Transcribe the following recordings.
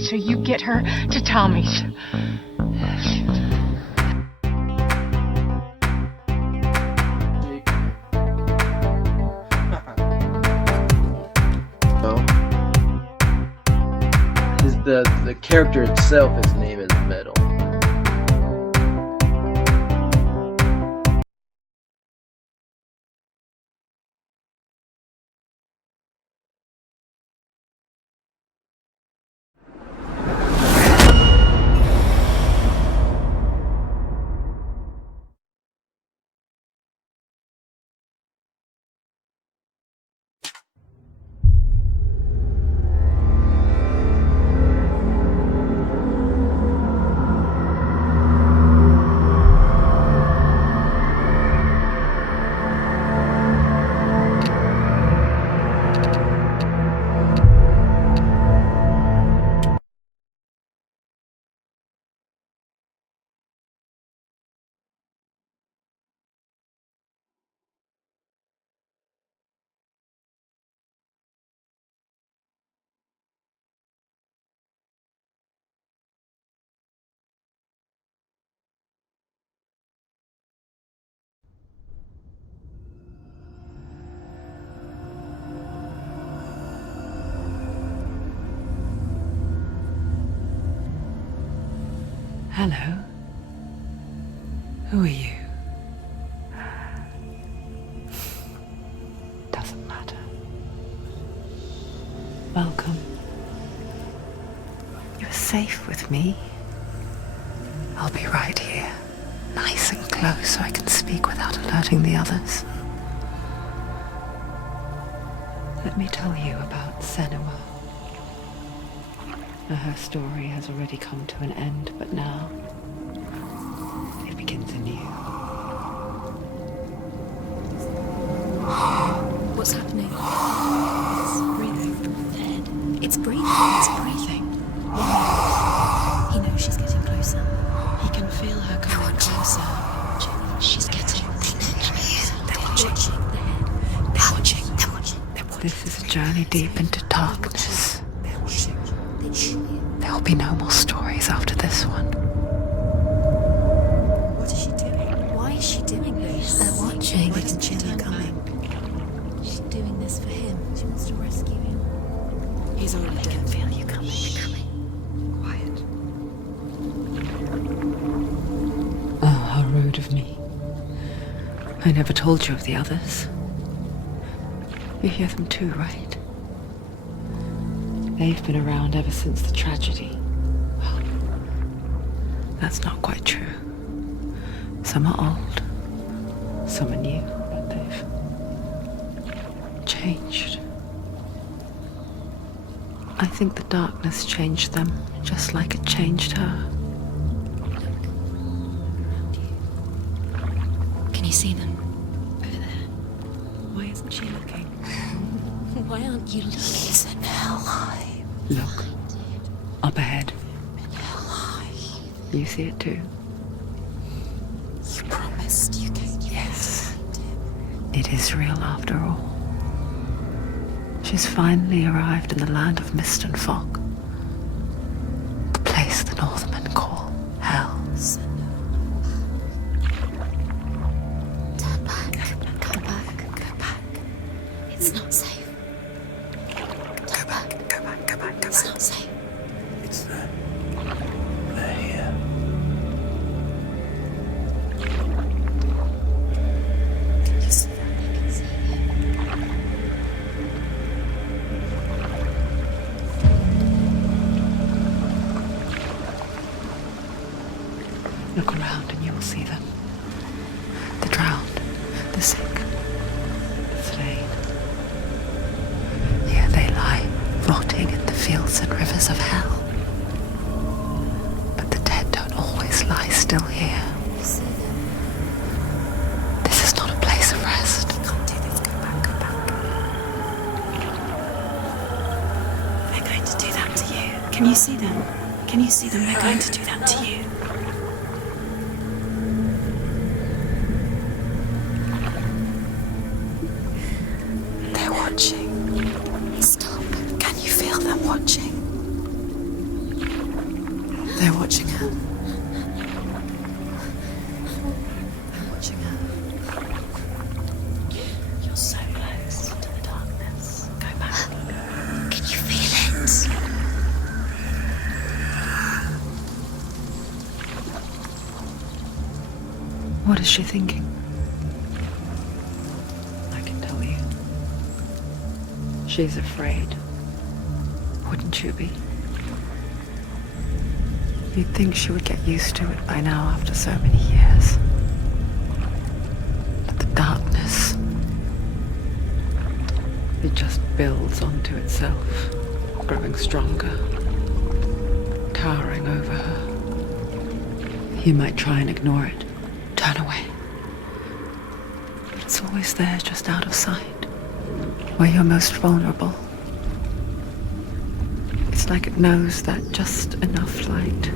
so you get her to Tommy's. The character itself, his name is Metal. Hello. Who are you? Doesn't matter. Welcome. You're safe with me. I'll be right here, nice and close so I can speak without alerting the others. Let me tell you about Senua. Her story has already come to an end, but now it begins anew. What's happening? It's breathing. Dead. It's breathing. It's breathing. Why? He knows she's getting closer. He can feel her coming closer. She's getting closer. They're watching. They're watching. They're watching. This is a journey deep into darkness. They're watching. There will be no more stories after this one. What is she doing? Why is she doing this? They're watching. Why doesn't she know coming? She's doing this for him. She wants to rescue him. He's already dead. I can feel you coming. Quiet. Oh, how rude of me. I never told you of the others. You hear them too, right? They've been around ever since the tragedy. Well, that's not quite true. Some are old, some are new, but they've changed. I think the darkness changed them, just like it changed her. Can you see them? Over there. Why isn't she looking? Why aren't you looking? He's in hell high. Look, up ahead. You see it too? You promised you could. Yes. It is real after all. She's finally arrived in the land of mist and fog. The place the Northmen call Hell. Turn back. Go back. Go back. It's not safe. Go back. Go back. Go back. It's not safe. It's them. They're here. Can you see that? They can see you. Look around and you will see them. The drowned, the sick, the slain. Here they lie, rotting in the fields and rivers of hell. But the dead don't always lie still here. You see them. This is not a place of rest. You can't do this. Go back. Go back. They're going to do that to you. Can you see them? Can you see them? They're going to do that to you. They're watching. Stop. Can you feel them watching? What is she thinking? I can tell you. She's afraid. Wouldn't you be? You'd think she would get used to it by now after so many years. But the darkness, it just builds onto itself, growing stronger, towering over her. You might try and ignore it, turn away. But it's always there, just out of sight, where you're most vulnerable. It's like it knows that just enough light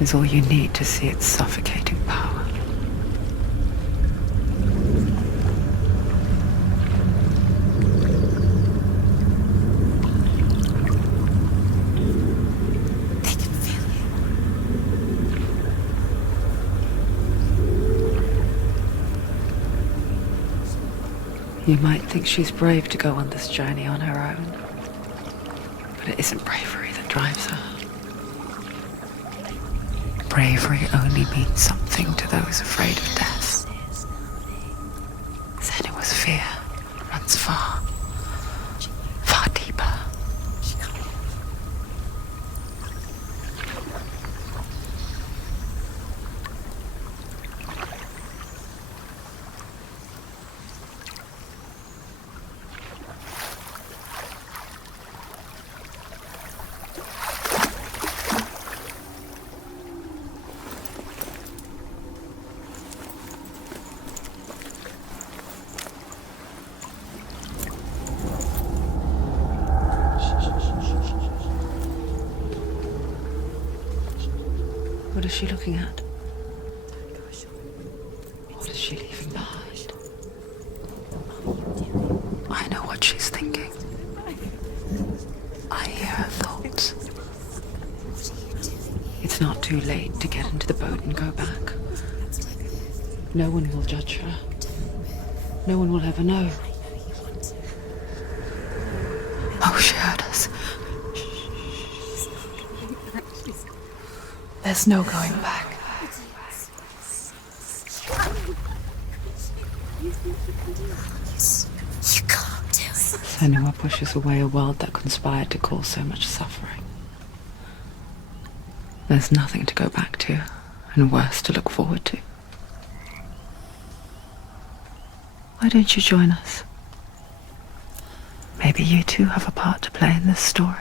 is all you need to see its suffocating power. They can feel You might think she's brave to go on this journey on her own. But it isn't bravery that drives her. Bravery only means something to those afraid of death. Senua's fear runs far, far deeper. What is she looking at? What is she leaving behind? I know what she's thinking. I hear her thoughts. It's not too late to get into the boat and go back. No one will judge her. No one will ever know. Oh, she heard us. There's no going back. You can't do it. Senua pushes away a world that conspired to cause so much suffering. There's nothing to go back to, and worse to look forward to. Why don't you join us? Maybe you too have a part to play in this story.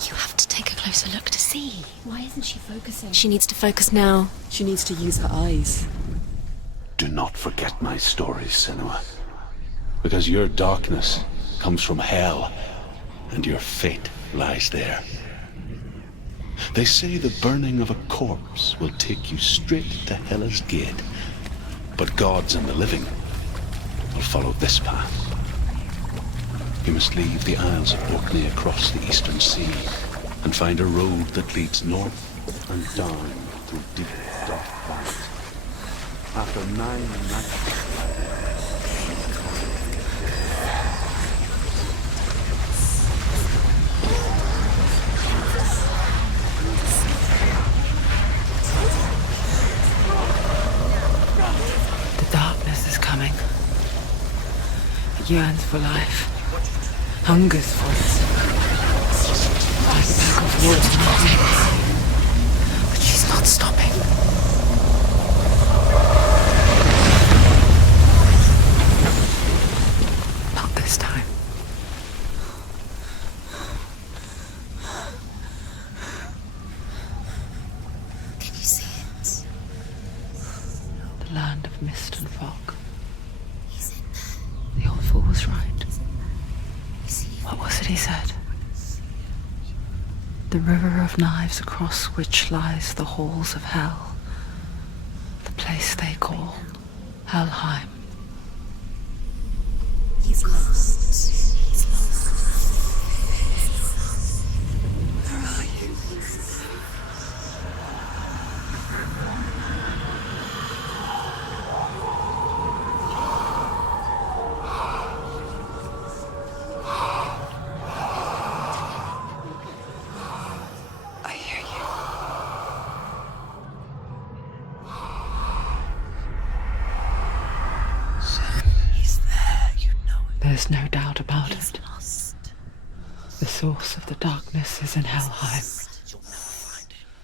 You have to take a closer look to see. Why isn't she focusing? She needs to focus now. She needs to use her eyes. Do not forget my stories, Senua. Because your darkness comes from hell, and your fate lies there. They say the burning of a corpse will take you straight to Hela's gate, but gods and the living will follow this path. You must leave the Isles of Orkney across the eastern sea, and find a road that leads north and down through deep, dark valleys. After 9 nights, The darkness is coming. It yearns for life, hungers for it. Like a pack of wolves in our veins. But she's not stopping. Not this time. Can you see it? The land of mist and fog. He's in there. The old fool was right. You see it? What was it he said? The river of knives across which lies the halls of hell. The place they call Helheim. He's lost. He's lost. Where are you? There's no doubt about He's it. lost. The source of the darkness is in Helheim,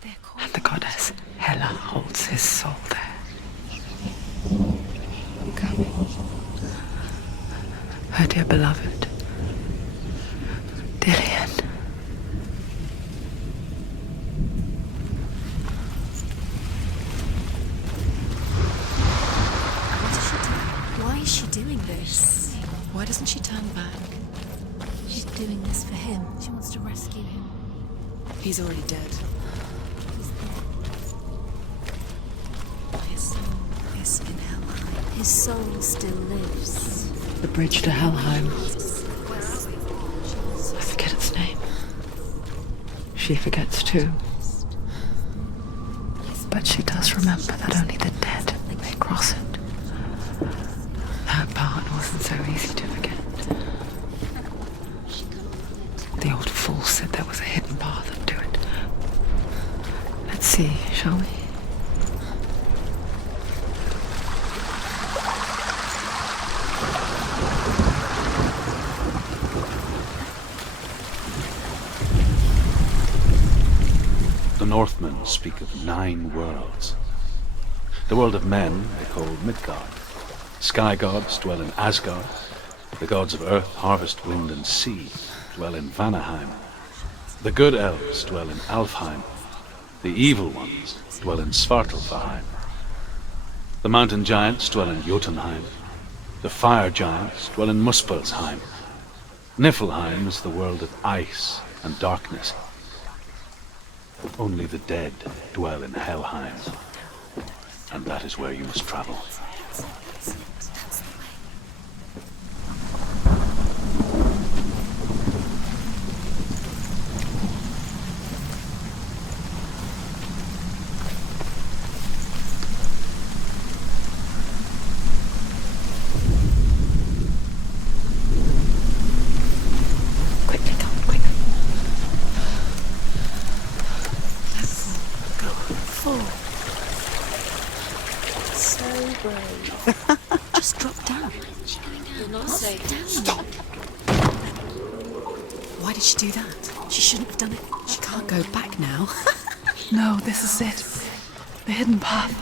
They're called and the goddess Hela holds his soul there. Come. Her dear beloved, Dillian. Why is she doing this? Why doesn't she turn back? She's doing this for him. She wants to rescue him. He's already dead. His soul is in Helheim. His soul still lives. The bridge to Helheim. I forget its name. She forgets too. But she does remember that only the dead may cross it. That part wasn't so easy to forget. The old fool said there was a hidden path up to it. Let's see, shall we? The Northmen speak of 9 worlds. The world of men they call Midgard. Sky gods dwell in Asgard. The gods of earth, harvest, wind, and sea dwell in Vanaheim. The good elves dwell in Alfheim. The evil ones dwell in Svartalfheim. The mountain giants dwell in Jotunheim. The fire giants dwell in Muspelheim. Niflheim is the world of ice and darkness. Only the dead dwell in Helheim, and that is where you must travel. Quickly, come, quick. Go. Fall. So brave. Just drop down. You're not safe. Stop. Why did she do that? She shouldn't have done it. She can't go back now. No, this is it. The hidden path.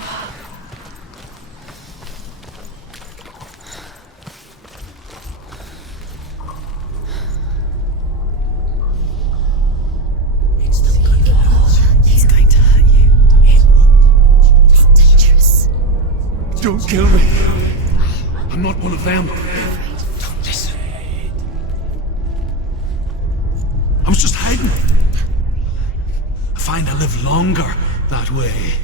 He's going to hurt you. It's dangerous. Don't kill me! I'm not one of them! Don't listen. I was just hiding! I find I live longer that way.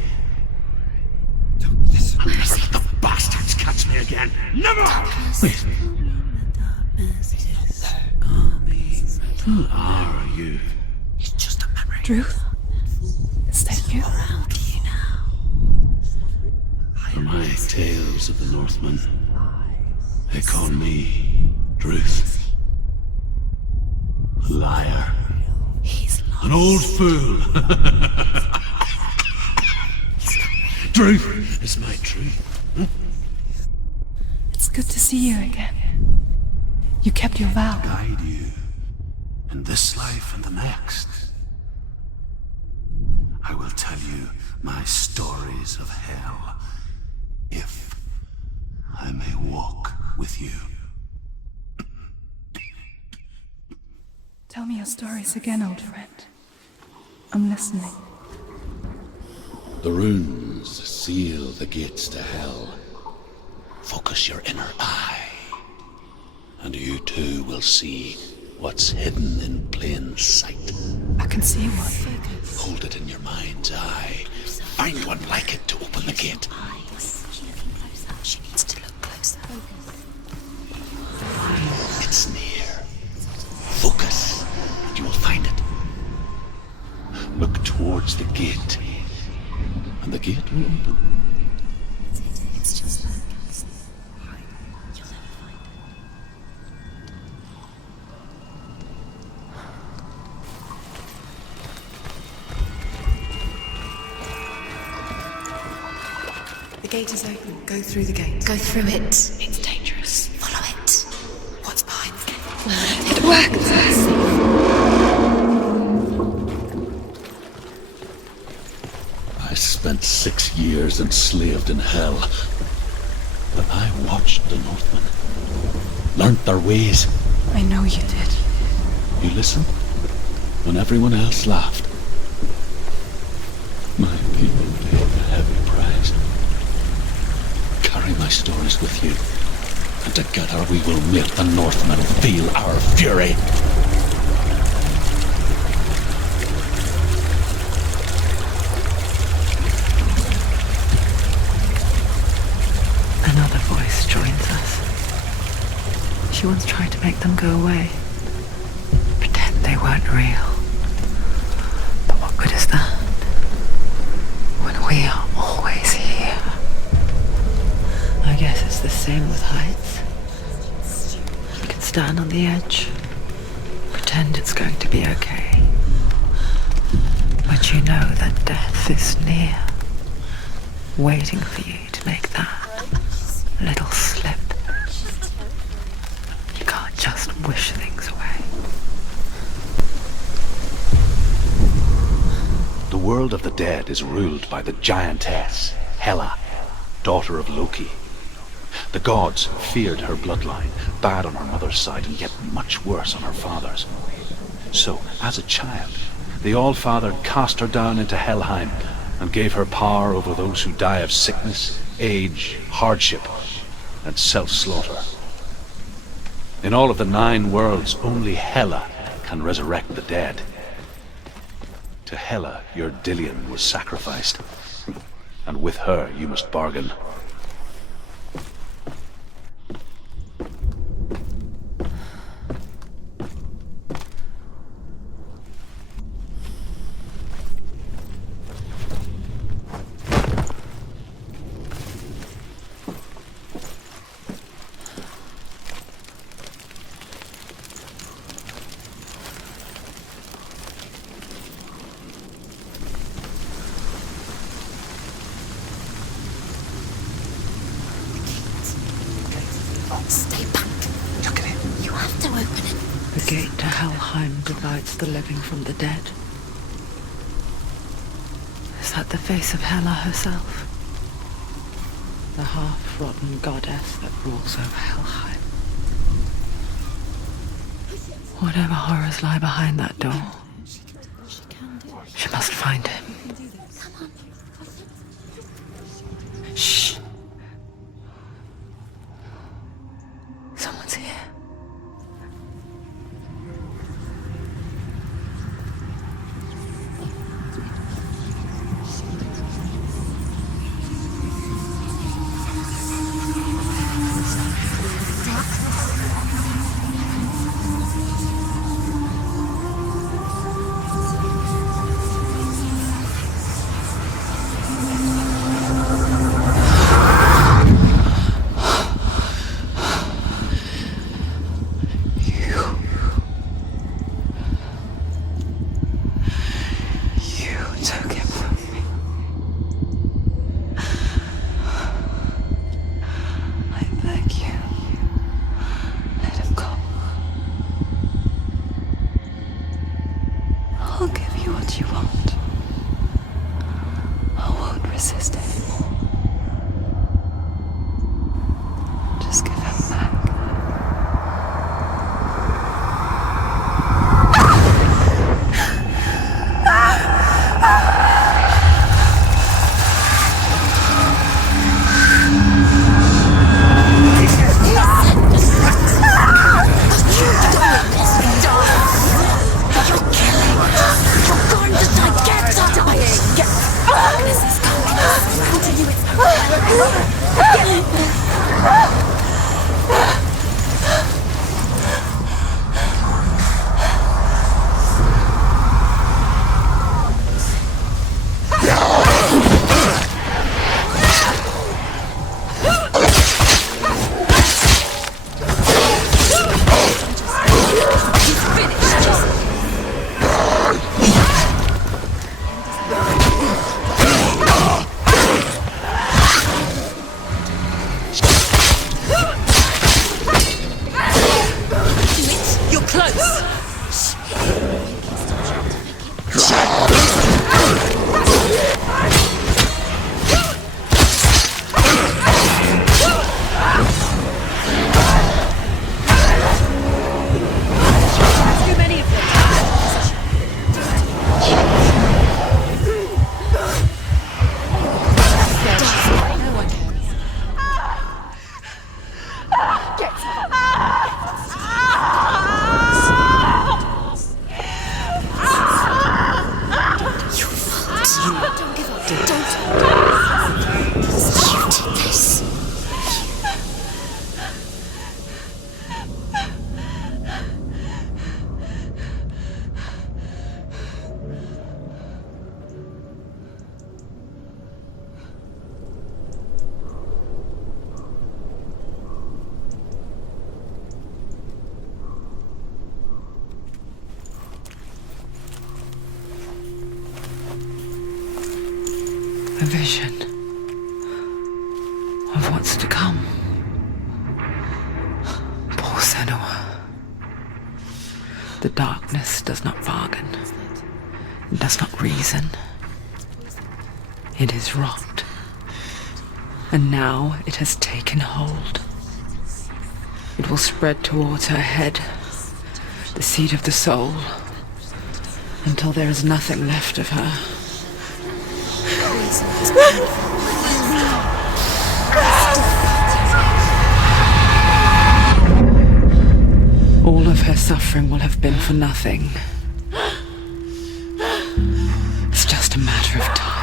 Don't listen. I'll never let the bastards catch me again! Never! Wait. Who are you? It's just a memory. Druth? Is that you? Around you now. For my tales of the Northmen, they call me Druth. Liar. He's lost. An old fool. Truth is my truth. It's good to see you again. You kept your vow. Guide you in this life and the next. I will tell you my stories of hell, if I may walk with you. Tell me your stories again, old friend. I'm listening. The runes seal the gates to hell. Focus your inner eye, and you too will see what's hidden in plain sight. I can see one. Hold it in your mind's eye. Find one like it to open the gate. Eyes. She's looking closer. She needs to look closer. It's near. Focus, and you will find it. Look towards the gate, and the gate will open. It's just that. You'll never find it. The gate is open. Go through the gate. Go through it. It's dangerous. Follow it. What's behind It worked! I spent 6 years enslaved in hell. But I watched the Northmen. Learnt their ways. I know you did. You listened when everyone else laughed. My people paid a heavy price. Carry my stories with you, and together we will make the Northmen feel our fury. Another voice joins us. She once tried to make them go away. Pretend they weren't real. But what good is that? When we are always here. I guess it's the same with heights. You can stand on the edge, pretend it's going to be okay. But you know that death is near, waiting for you to make that little slip. You can't just wish things away. The world of the dead is ruled by the giantess, Hela, daughter of Loki. The gods feared her bloodline, bad on her mother's side and yet much worse on her father's. So, as a child, the All-Father cast her down into Helheim and gave her power over those who die of sickness, age, hardship, and self-slaughter. In all of the 9 worlds, only Hela can resurrect the dead. To Hela, your Dillion was sacrificed, and with her you must bargain. Stay back. Look at it. You have to open it. The gate to Helheim divides the living from the dead. Is that the face of Hela herself? The half-rotten goddess that rules over Helheim. Whatever horrors lie behind that door, she must find him. Shh. Someone's here. I'll give you what you want. I won't resist anymore. Just give him back. vision of what's to come. Poor Senua. The darkness does not bargain. It does not reason. It is rot. And now it has taken hold. It will spread towards her head, the seat of the soul, until there is nothing left of her. All of her suffering will have been for nothing. It's just a matter of time.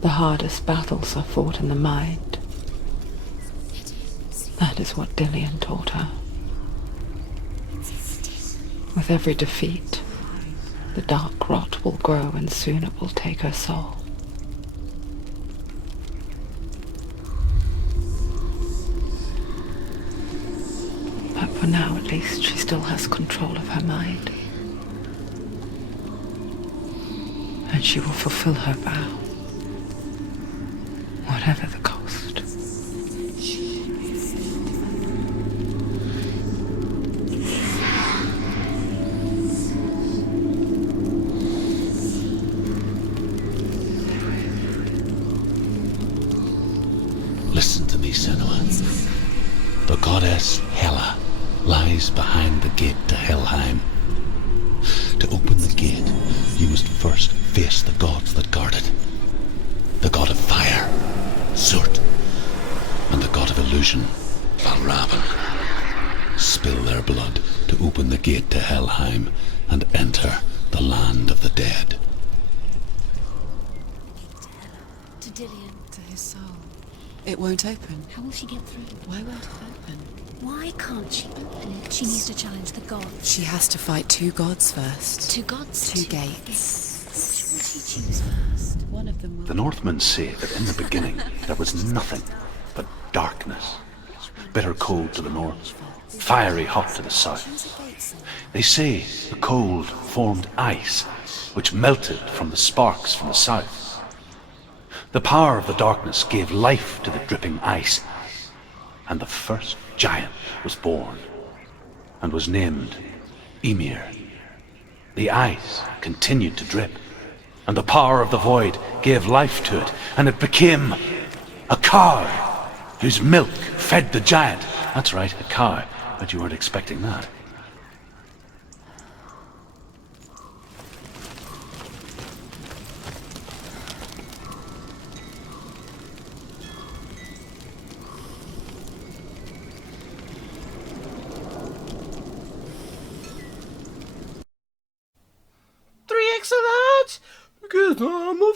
The hardest battles are fought in the mind. That is what Dillian taught her. With every defeat, the dark rot will grow and soon it will take her soul. But for now, at least, she still has control of her mind. And she will fulfill her vow. Whatever the cost. Listen to me, Senua. The goddess Hela lies behind the gate to Helheim. To open the gate, you must first face the gods that guard it. The god of fire, Surt, and the god of illusion, Valravan. Spill their blood to open the gate to Helheim and enter the land of the dead. To Dillian. To his soul. It won't open. How will she get through? Why won't it open? Why can't she open it? She needs to challenge the gods. She has to fight two gods first. Two gods? Two gates. Which will she choose first? One of them will... The Northmen say that in the beginning there was nothing but darkness. Bitter cold to the north, fiery hot to the south. They say the cold formed ice, which melted from the sparks from the south. The power of the darkness gave life to the dripping ice, and the first giant was born, and was named Ymir. The ice continued to drip, and the power of the void gave life to it, and it became a cow, whose milk fed the giant. That's right, a cow. Bet you weren't expecting that. Three extra large? Because I'm a